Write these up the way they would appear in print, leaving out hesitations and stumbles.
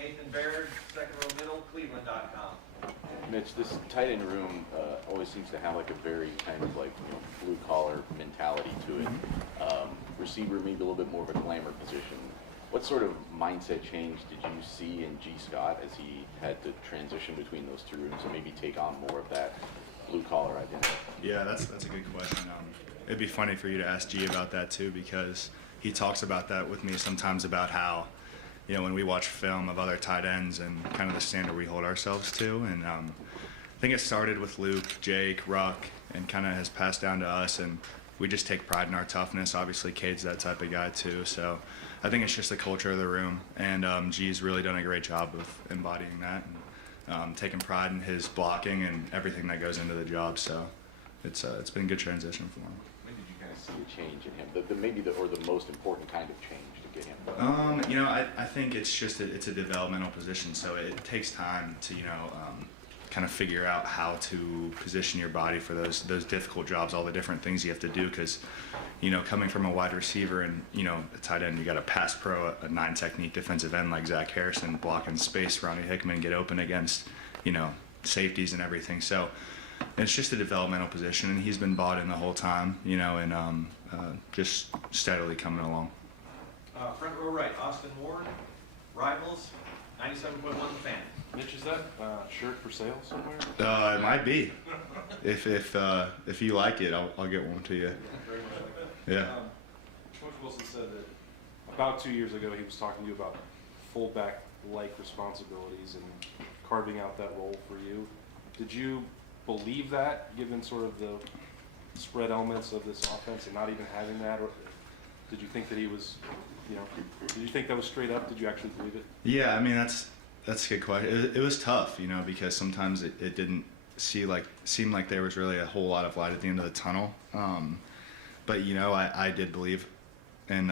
Nathan Baird, second row middle, Cleveland.com. Mitch, this tight end room always seems to have like a very kind of like, blue collar mentality to it. Receiver maybe a little bit more of a glamour position. What sort of mindset change did you see in G. Scott as he had to transition between those two rooms and maybe take on more of that blue collar identity? Yeah, that's a good question. It'd be funny for you to ask G about that too, because he talks about that with me sometimes about how, when we watch film of other tight ends and kind of the standard we hold ourselves to. And I think it started with Luke, Jake, Ruck, and kind of has passed down to us. And we just take pride in our toughness. Obviously, Cade's that type of guy too. So I think it's just the culture of the room. And G's really done a great job of embodying that and taking pride in his blocking and everything that goes into the job. So it's been a good transition for him. When did you kind of see a change in him? The most important kind of change to get him? I think it's a developmental position, so it takes time to kind of figure out how to position your body for those difficult jobs, all the different things you have to do. Because coming from a wide receiver and a tight end, you got a pass pro, a 9 technique defensive end like Zach Harrison, blocking space, Ronnie Hickman, get open against safeties and everything. So it's just a developmental position, and he's been bought in the whole time, and just steadily coming along. Front row right, Austin Ward, Rivals, 97.1 The Fan. Mitch, is that shirt for sale somewhere? It might be. If you like it, I'll get one to you. Very much like that. Yeah. Coach Wilson said that about 2 years ago he was talking to you about fullback-like responsibilities and carving out that role for you. Did you believe that, given sort of the spread elements of this offense and not even having that, or did you think that he was, did you think that was straight up? Did you actually believe it? Yeah, I mean that's a good question. It was tough, because sometimes it didn't seem like there was really a whole lot of light at the end of the tunnel. But I did believe in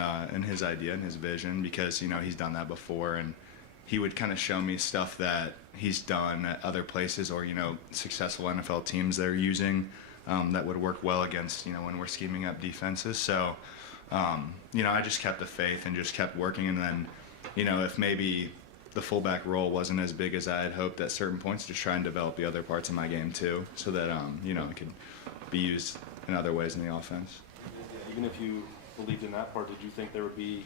his idea and his vision, because he's done that before, and he would kind of show me stuff that he's done at other places, or successful NFL teams they're using that would work well against when we're scheming up defenses. So I just kept the faith and just kept working, and then if maybe the fullback role wasn't as big as I had hoped at certain points, just try and develop the other parts of my game too, so that it could be used in other ways in the offense. Even if you believed in that part, did you think there would be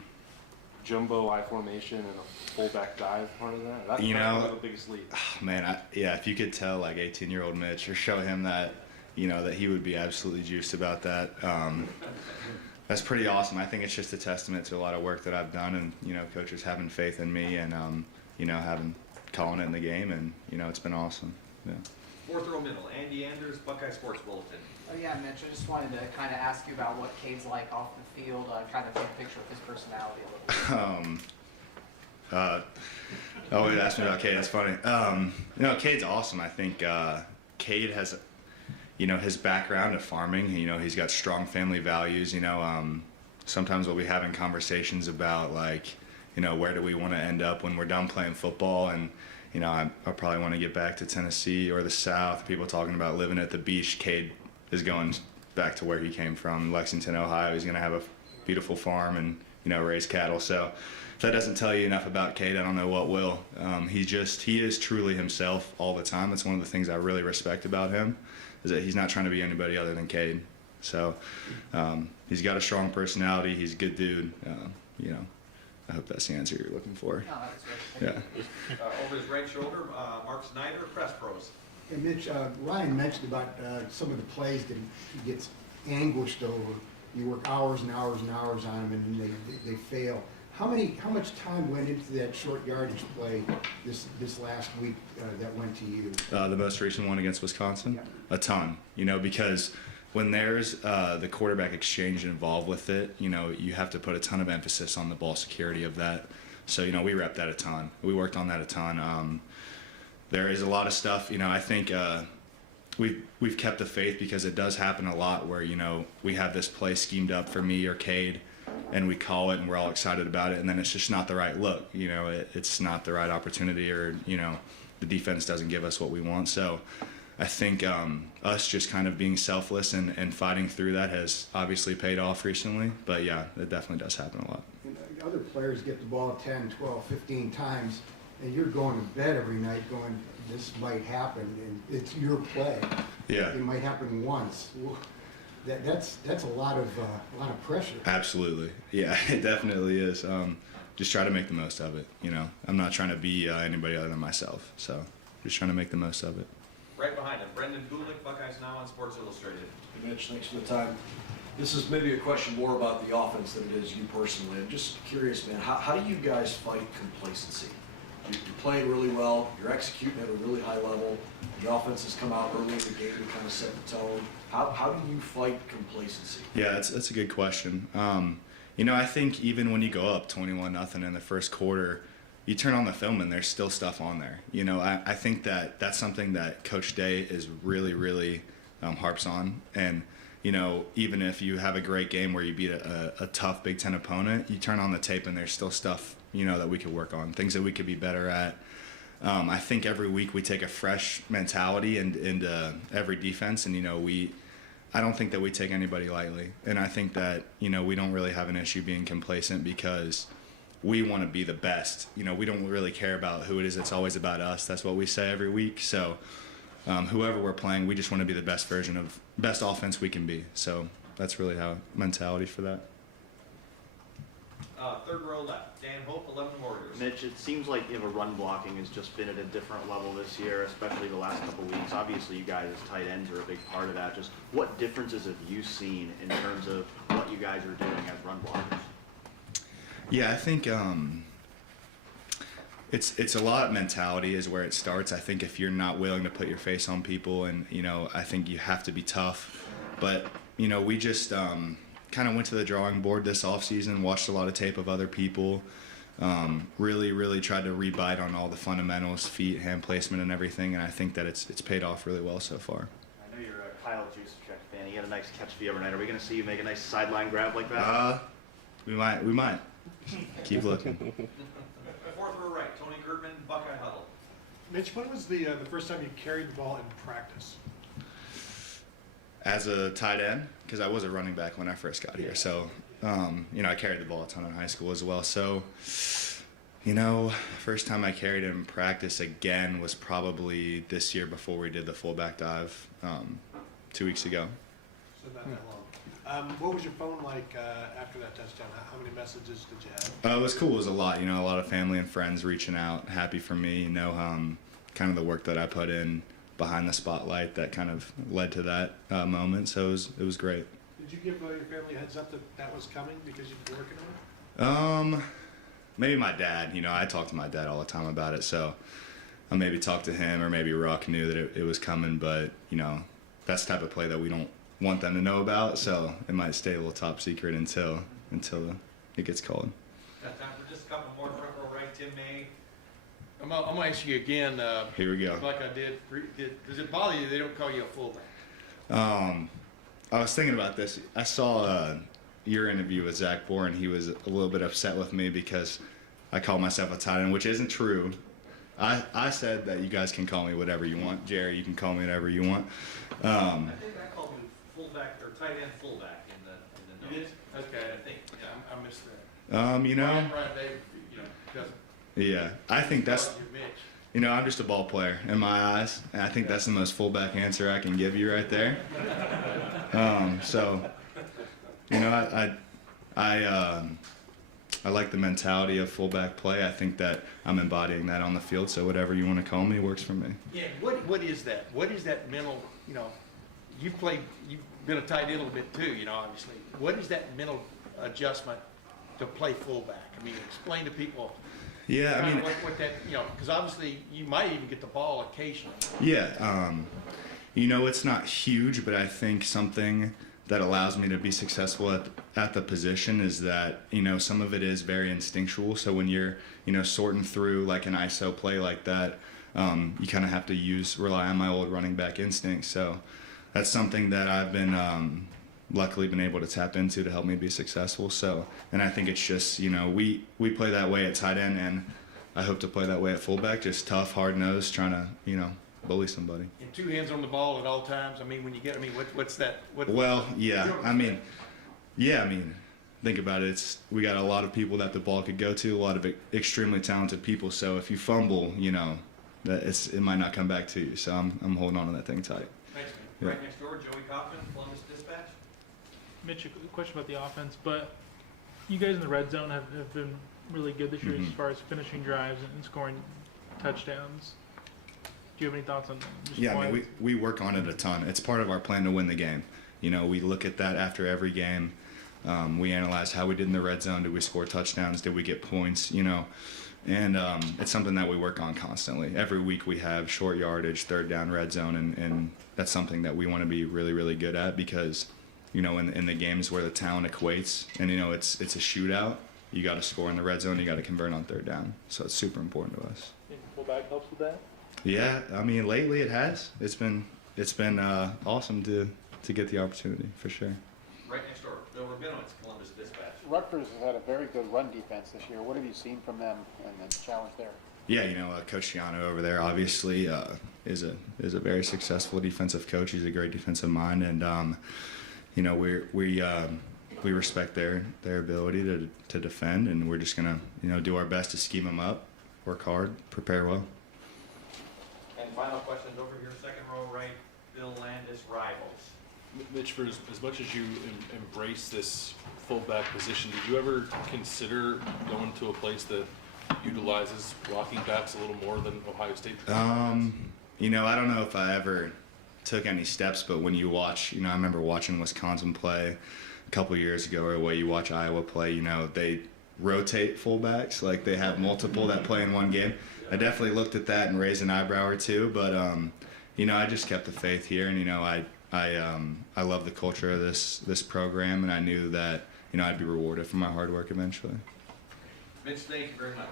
jumbo I formation and a fullback dive part of that? That's one of the biggest leads. Man, if you could tell 18-year-old Mitch, or show him that that he would be absolutely juiced about that. That's pretty awesome. I think it's just a testament to a lot of work that I've done, and coaches having faith in me, and calling it in the game, and it's been awesome. Yeah. Fourth row middle, Andy Anders, Buckeye Sports Bulletin. Oh yeah, Mitch, I just wanted to kind of ask you about what Cade's like off the field, kind of paint a picture of his personality a little bit. You asked me about Cade. That's funny. Cade's awesome. I think Cade has, his background of farming. He's got strong family values. Sometimes we'll be having conversations about where do we want to end up when we're done playing football, and I probably want to get back to Tennessee or the South. People talking about living at the beach. Cade is going back to where he came from, Lexington, Ohio. He's going to have a beautiful farm and raise cattle. So if that doesn't tell you enough about Cade, I don't know what will. He is truly himself all the time. That's one of the things I really respect about him, is that he's not trying to be anybody other than Cade. So he's got a strong personality. He's a good dude. I hope that's the answer you're looking for. No, that's right. Yeah. Over his right shoulder, Mark Snyder, Press Pros. Hey Mitch, Ryan mentioned about some of the plays that he gets anguished over. You work hours and hours and hours on them, and then they fail. How much time went into that short yardage play this last week that went to you? The most recent one against Wisconsin? Yeah. A ton, because when there's the quarterback exchange involved with it, you have to put a ton of emphasis on the ball security of that. So, we repped that a ton. We worked on that a ton. There is a lot of stuff, I think we've kept the faith, because it does happen a lot where, we have this play schemed up for me or Cade, and we call it and we're all excited about it, and then it's just not the right look. It's not the right opportunity, or, the defense doesn't give us what we want. So I think us just kind of being selfless and fighting through that has obviously paid off recently. But yeah, it definitely does happen a lot. And other players get the ball 10, 12, 15 times, and you're going to bed every night going, this might happen, and it's your play. Yeah. It might happen once. Well, that's a lot of pressure. Absolutely. Yeah, it definitely is. Just try to make the most of it. I'm not trying to be anybody other than myself. So just trying to make the most of it. Right behind him, Brendan Gulick, Buckeyes Now on Sports Illustrated. Hey, Mitch, thanks for the time. This is maybe a question more about the offense than it is you personally. I'm just curious, man, how do you guys fight complacency? You're playing really well, you're executing at a really high level, the offense has come out early in the game to kind of set the tone. How do you fight complacency? Yeah, that's a good question. I think even when you go up 21-0 in the first quarter, you turn on the film and there's still stuff on there. I think that's something that Coach Day is really, really harps on. And, even if you have a great game where you beat a tough Big Ten opponent, you turn on the tape and there's still stuff, that we could work on, things that we could be better at. I think every week we take a fresh mentality into every defense, and, I don't think that we take anybody lightly. And I think that, we don't really have an issue being complacent because we want to be the best. We don't really care about who it is. It's always about us. That's what we say every week. So whoever we're playing, we just want to be the best version of best offense we can be. So that's really how mentality for that. Third row left, Dan Hope, 11 Warriors. Mitch, it seems like run blocking has just been at a different level this year, especially the last couple of weeks. Obviously, you guys as tight ends are a big part of that. Just what differences have you seen in terms of what you guys are doing as run blockers? Yeah, I think it's a lot of mentality is where it starts. I think if you're not willing to put your face on people, and I think you have to be tough. But we just kind of went to the drawing board this offseason, watched a lot of tape of other people, really tried to rebite on all the fundamentals, feet, hand placement, and everything. And I think that it's paid off really well so far. I know you're a Kyle Juszczyk fan. He had a nice catch for you every night. Are we going to see you make a nice sideline grab like that? We might. Keep looking. Fourth row right, Tony Gertman, Buckeye Huddle. Mitch, when was the first time you carried the ball in practice? As a tight end, because I was a running back when I first got here. So, I carried the ball a ton in high school as well. So, first time I carried it in practice again was probably this year before we did the fullback dive 2 weeks ago. So not that long. What was your phone like after that touchdown? How many messages did you have? It was cool. It was a lot. A lot of family and friends reaching out, happy for me. Kind of the work that I put in behind the spotlight that kind of led to that moment. So it was great. Did you give your family a heads up that was coming because you've been working on it? Maybe my dad. I talk to my dad all the time about it. So I maybe talked to him, or maybe Ruck knew that it was coming. But that's the type of play that we don't want them to know about. So it might stay a little top secret until it gets called. Got time for just a couple more. Front row right, Tim May. I'm gonna ask you again. Here we go. Like I did. Does it bother you they don't call you a fullback? I was thinking about this. I saw your interview with Zach Boren. He was a little bit upset with me because I call myself a tight end, which isn't true. I said that you guys can call me whatever you want. Jerry, you can call me whatever you want. I think I called you fullback or tight end fullback in the notes. You did? Okay. I think. Yeah, I missed that. Um, Brian Dave, doesn't. Yeah, I think that's, call you Mitch. I'm just a ball player in my eyes, and I think that's the most fullback answer I can give you right there. I like the mentality of fullback play. I think that I'm embodying that on the field, so whatever you want to call me works for me. Yeah. What is that? What is that mental? You've been a tight end a little bit too. Obviously. What is that mental adjustment to play fullback? I mean, explain to people. Yeah, I mean, what that, because obviously you might even get the ball occasionally. yeah, it's not huge, but I think something that allows me to be successful at the position is that, some of it is very instinctual. So when you're, sorting through like an ISO play like that, you kind of have to rely on my old running back instinct. So that's something that I've been luckily been able to tap into to help me be successful. So, and I think it's just, we play that way at tight end, and I hope to play that way at fullback, just tough, hard-nosed, trying to, bully somebody. And two hands on the ball at all times. I mean, what's that? Well, yeah, think about it, we got a lot of people that the ball could go to, a lot of extremely talented people. So if you fumble, you know, it might not come back to you. So I'm holding on to that thing tight. Thanks, man. Yeah. Right next door, Joey Kaufman, Columbus Dispatch. Mitch, a question about the offense, but you guys in the red zone have been really good this year as far as finishing drives and scoring touchdowns. Do you have any thoughts on just Yeah, why? I mean, we work on it a ton. It's part of our plan to win the game. You know, we look at that after every game. We analyze how we did in the red zone. Did we score touchdowns? Did we get points? You know, and it's something that we work on constantly. Every week we have short yardage, third down, red zone, and that's something that we want to be really, really good at because, you know, in the games where the talent equates and, you know, it's a shootout, you got to score in the red zone, you got to convert on third down. So it's super important to us. Think fullback helps with that? Yeah, I mean, lately it has. It's been awesome to get the opportunity for sure. Right next door, Bill Rabinowitz, Columbus Dispatch. Rutgers has had a very good run defense this year. What have you seen from them and the challenge there? Yeah, you know, Coach Giano over there obviously is a very successful defensive coach. He's a great defensive mind, and you know, we respect their ability to defend, and we're just gonna, you know, do our best to scheme them up, work hard, prepare well. And final questions over here, second row right, Bill Landis, Rivals. Mitch, for as much as you embrace this fullback position, did you ever consider going to a place that utilizes blocking backs a little more than Ohio State? You know, I don't know if I ever took any steps, but when you watch, you know, I remember watching Wisconsin play a couple years ago, or when you watch Iowa play, you know, they rotate fullbacks, like they have multiple that play in one game. I definitely looked at that and raised an eyebrow or two, but you know, I just kept the faith here, and you know, I love the culture of this program, and I knew that, you know, I'd be rewarded for my hard work eventually. Mitch, thank you very much.